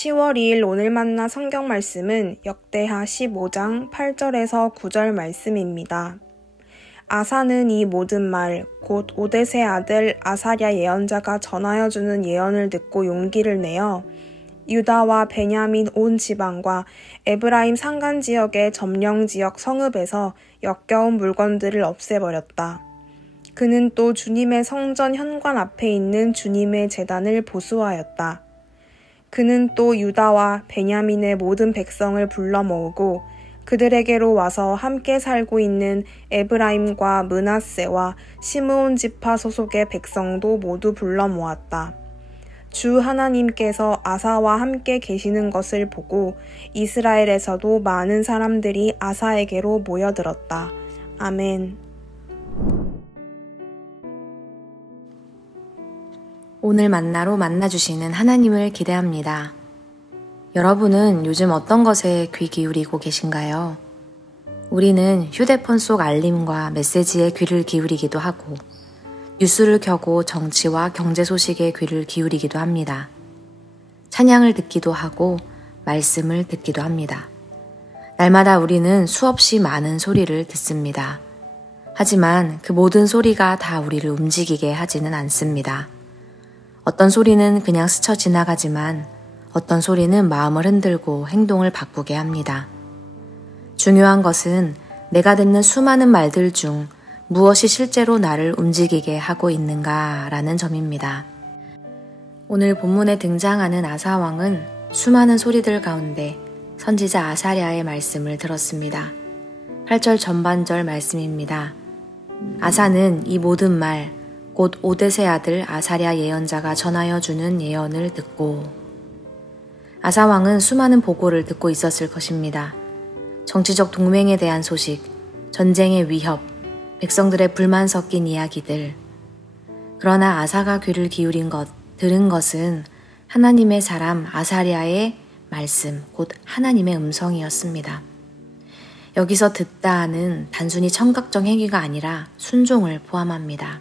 10월 2일 오늘 만나 성경 말씀은 역대하 15장 8절에서 9절 말씀입니다. 아사는 이 모든 말, 곧 오뎃의 아들 아사랴 예언자가 전하여 주는 예언을 듣고 용기를 내어 유다와 베냐민 온 지방과 에브라임 산간 지역의 점령 지역 성읍에서 역겨운 물건들을 없애버렸다. 그는 또 주님의 성전 현관 앞에 있는 주님의 제단을 보수하였다. 그는 또 유다와 베냐민의 모든 백성을 불러 모으고 그들에게로 와서 함께 살고 있는 에브라임과 므낫세와 시므온 지파 소속의 백성도 모두 불러 모았다. 주 하나님께서 아사와 함께 계시는 것을 보고 이스라엘에서도 많은 사람들이 아사에게로 모여들었다. 아멘. 오늘 만나로 만나주시는 하나님을 기대합니다. 여러분은 요즘 어떤 것에 귀 기울이고 계신가요? 우리는 휴대폰 속 알림과 메시지에 귀를 기울이기도 하고 뉴스를 켜고 정치와 경제 소식에 귀를 기울이기도 합니다. 찬양을 듣기도 하고 말씀을 듣기도 합니다. 날마다 우리는 수없이 많은 소리를 듣습니다. 하지만 그 모든 소리가 다 우리를 움직이게 하지는 않습니다. 어떤 소리는 그냥 스쳐 지나가지만 어떤 소리는 마음을 흔들고 행동을 바꾸게 합니다. 중요한 것은 내가 듣는 수많은 말들 중 무엇이 실제로 나를 움직이게 하고 있는가라는 점입니다. 오늘 본문에 등장하는 아사왕은 수많은 소리들 가운데 선지자 아사랴의 말씀을 들었습니다. 8절 전반절 말씀입니다. 아사는 이 모든 말, 곧 오뎃의 아들 아사랴 예언자가 전하여 주는 예언을 듣고 아사왕은 수많은 보고를 듣고 있었을 것입니다. 정치적 동맹에 대한 소식, 전쟁의 위협, 백성들의 불만 섞인 이야기들. 그러나 아사가 귀를 들은 것은 하나님의 사람 아사랴의 말씀, 곧 하나님의 음성이었습니다. 여기서 듣다는 단순히 청각적 행위가 아니라 순종을 포함합니다.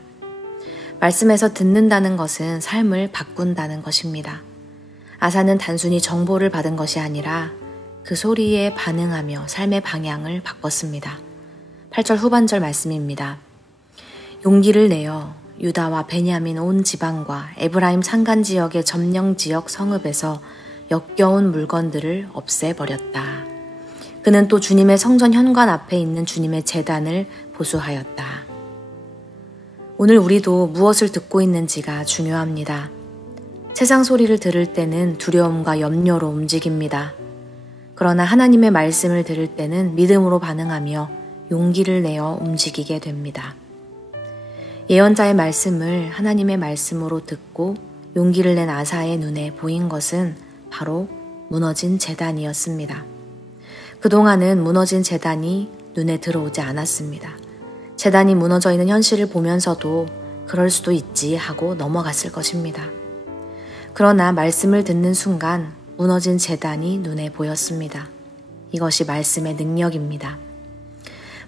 말씀에서 듣는다는 것은 삶을 바꾼다는 것입니다. 아사는 단순히 정보를 받은 것이 아니라 그 소리에 반응하며 삶의 방향을 바꿨습니다. 8절 후반절 말씀입니다. 용기를 내어 유다와 베냐민 온 지방과 에브라임 산간 지역의 점령 지역 성읍에서 역겨운 물건들을 없애버렸다. 그는 또 주님의 성전 현관 앞에 있는 주님의 제단을 보수하였다. 오늘 우리도 무엇을 듣고 있는지가 중요합니다. 세상 소리를 들을 때는 두려움과 염려로 움직입니다. 그러나 하나님의 말씀을 들을 때는 믿음으로 반응하며 용기를 내어 움직이게 됩니다. 예언자의 말씀을 하나님의 말씀으로 듣고 용기를 낸 아사의 눈에 보인 것은 바로 무너진 제단이었습니다. 그동안은 무너진 제단이 눈에 들어오지 않았습니다. 제단이 무너져 있는 현실을 보면서도 그럴 수도 있지 하고 넘어갔을 것입니다. 그러나 말씀을 듣는 순간 무너진 제단이 눈에 보였습니다. 이것이 말씀의 능력입니다.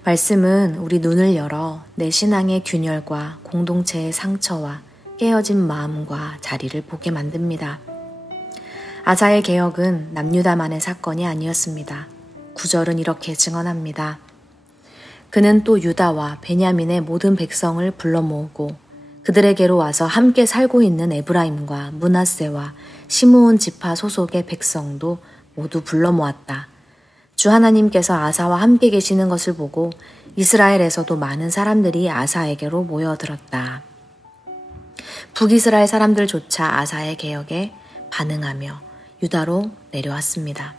말씀은 우리 눈을 열어 내 신앙의 균열과 공동체의 상처와 깨어진 마음과 자리를 보게 만듭니다. 아사의 개혁은 남유다만의 사건이 아니었습니다. 9절은 이렇게 증언합니다. 그는 또 유다와 베냐민의 모든 백성을 불러 모으고 그들에게로 와서 함께 살고 있는 에브라임과 므낫세와 시므온 지파 소속의 백성도 모두 불러 모았다. 주 하나님께서 아사와 함께 계시는 것을 보고 이스라엘에서도 많은 사람들이 아사에게로 모여들었다. 북이스라엘 사람들조차 아사의 개혁에 반응하며 유다로 내려왔습니다.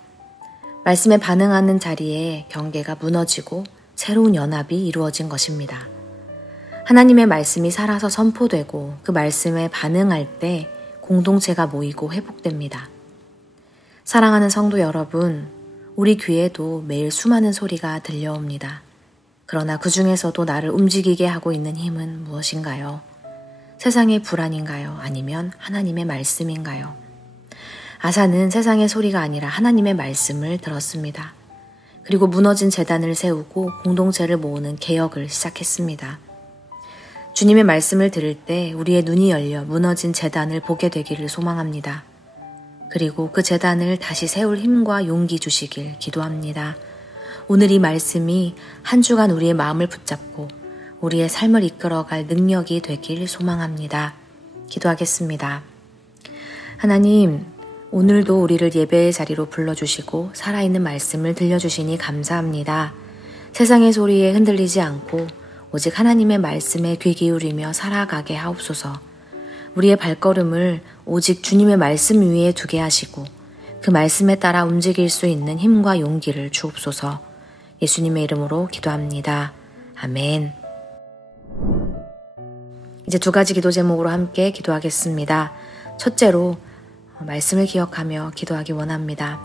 말씀에 반응하는 자리에 경계가 무너지고 새로운 연합이 이루어진 것입니다. 하나님의 말씀이 살아서 선포되고 그 말씀에 반응할 때 공동체가 모이고 회복됩니다. 사랑하는 성도 여러분, 우리 귀에도 매일 수많은 소리가 들려옵니다. 그러나 그 중에서도 나를 움직이게 하고 있는 힘은 무엇인가요? 세상의 불안인가요? 아니면 하나님의 말씀인가요? 아사는 세상의 소리가 아니라 하나님의 말씀을 들었습니다. 그리고 무너진 제단을 세우고 공동체를 모으는 개혁을 시작했습니다. 주님의 말씀을 들을 때 우리의 눈이 열려 무너진 제단을 보게 되기를 소망합니다. 그리고 그 재단을 다시 세울 힘과 용기 주시길 기도합니다. 오늘 이 말씀이 한 주간 우리의 마음을 붙잡고 우리의 삶을 이끌어갈 능력이 되길 소망합니다. 기도하겠습니다. 하나님, 오늘도 우리를 예배의 자리로 불러주시고 살아있는 말씀을 들려주시니 감사합니다. 세상의 소리에 흔들리지 않고 오직 하나님의 말씀에 귀 기울이며 살아가게 하옵소서. 우리의 발걸음을 오직 주님의 말씀 위에 두게 하시고 그 말씀에 따라 움직일 수 있는 힘과 용기를 주옵소서. 예수님의 이름으로 기도합니다. 아멘. 이제 두 가지 기도 제목으로 함께 기도하겠습니다. 첫째로 말씀을 기억하며 기도하기 원합니다.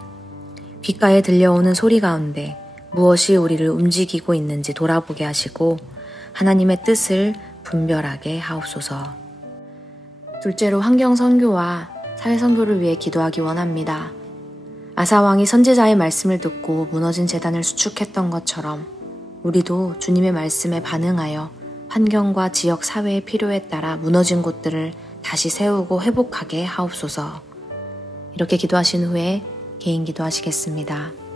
귓가에 들려오는 소리 가운데 무엇이 우리를 움직이고 있는지 돌아보게 하시고 하나님의 뜻을 분별하게 하옵소서. 둘째로 환경 선교와 사회 선교를 위해 기도하기 원합니다. 아사 왕이 선지자의 말씀을 듣고 무너진 제단을 수축했던 것처럼 우리도 주님의 말씀에 반응하여 환경과 지역 사회의 필요에 따라 무너진 곳들을 다시 세우고 회복하게 하옵소서. 이렇게 기도하신 후에 개인 기도하시겠습니다.